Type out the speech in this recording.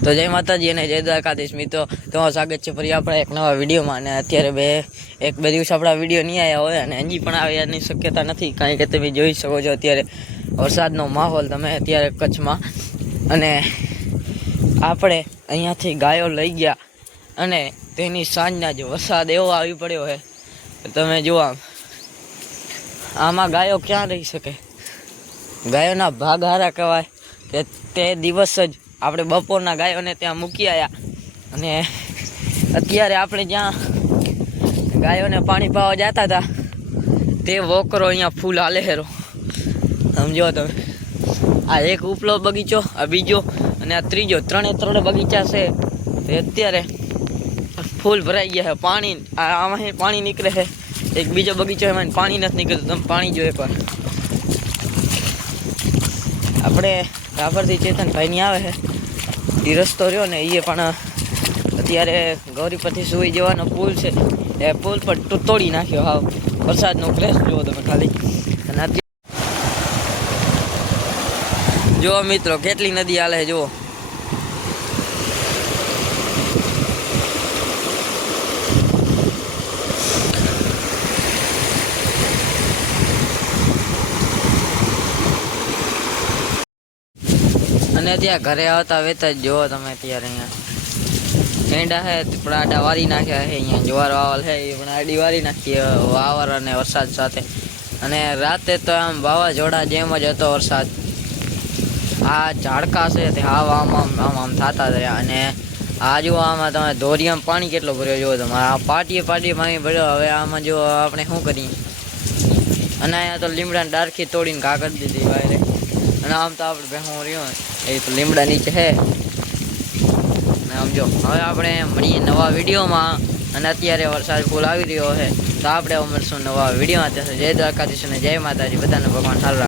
તો જય માતાજી અને જય દ્વારકાધીશ મિત્રો. તમારું સ્વાગત છે ફરી આપણે એક નવા વિડીયોમાં અને અત્યારે બે એક બે દિવસ આપણા વીડિયો નહીં આવ્યા હોય અને હજી પણ આવ્યાની શક્યતા નથી. કારણ કે તમે જોઈ શકો છો અત્યારે વરસાદનો માહોલ તમે અત્યારે કચ્છમાં. અને આપણે અહીંયાથી ગાયો લઈ ગયા અને તેની સાંજના જ વરસાદ એવો આવી પડ્યો છે. તમે જુઓ આમાં. ગાયો ક્યાં રહી શકે? ગાયોના ભાગ હારા કહેવાય કે તે દિવસ જ આપણે બપોરના ગાયોને ત્યાં મૂકી આવ્યા અને અત્યારે આપણે જ્યાં ગાયોને પાણી પાવા જતા હતા, તે વોકરો અહીંયા ફૂલ હાલે સમજો તમે. આ એક ઉપલો બગીચો, આ બીજો, અને આ ત્રીજો. ત્રણે ત્રણ બગીચા છે. તે અત્યારે ફૂલ ભરાઈ ગયા છે. પાણી આમાં પાણી નીકળે છે. એક બીજો બગીચો એમાં પાણી નથી નીકળતું. તમે પાણી જો એકવાર. આપણે રાપરથી ચેતનભાઈની આવે છે. એ રસ્તો રહ્યો ને એ પણ અત્યારે ગૌરીપતિ સુઈ જવાનો પુલ છે. એ પુલ પણ તોડી નાખ્યો હાવ. વરસાદનો ક્રેશ જુઓ તમે ખાલી. અને જુઓ મિત્રો, કેટલી નદી હાલે જુઓ. અને ત્યાં ઘરે આવતા વેતા જ જુઓ તમે અત્યારે અહીંયા. કેંડા હે, પણ આડા વારી નાખ્યા છે અહીંયા જુવાર વાવલ છે એ પણ આડી વારી નાખી વાવર અને વરસાદ સાથે. અને રાતે તો આમ વાવાઝોડા જેમ જ હતો વરસાદ. આ ઝાડકા છે તે હાવ આમ આમ આમ આમ થતા થયા અને આજુ આમાં તમે ધોરિયામાં પાણી કેટલો ભર્યો જુઓ તમે. આ પાટીએ પાટીએ પાણી ભર્યો, હવે આમાં જો આપણે શું કરીએ. અને અહીંયા તો લીમડાની ડારખી તોડીને કાગળ કરી દીધી વાયરે અને આમ તો આપણે ભેહું રહ્યો. એ તો લીમડા નીચે છે સમજો હવે આપણે મળીએ નવા વિડીયોમાં. અને અત્યારે વરસાદ ફૂલ આવી રહ્યો છે. તો આપણે મળશું નવા વિડીયોમાં. જય દ્વારકાધીશ અને જય માતાજી. બધાને ભગવાન સારું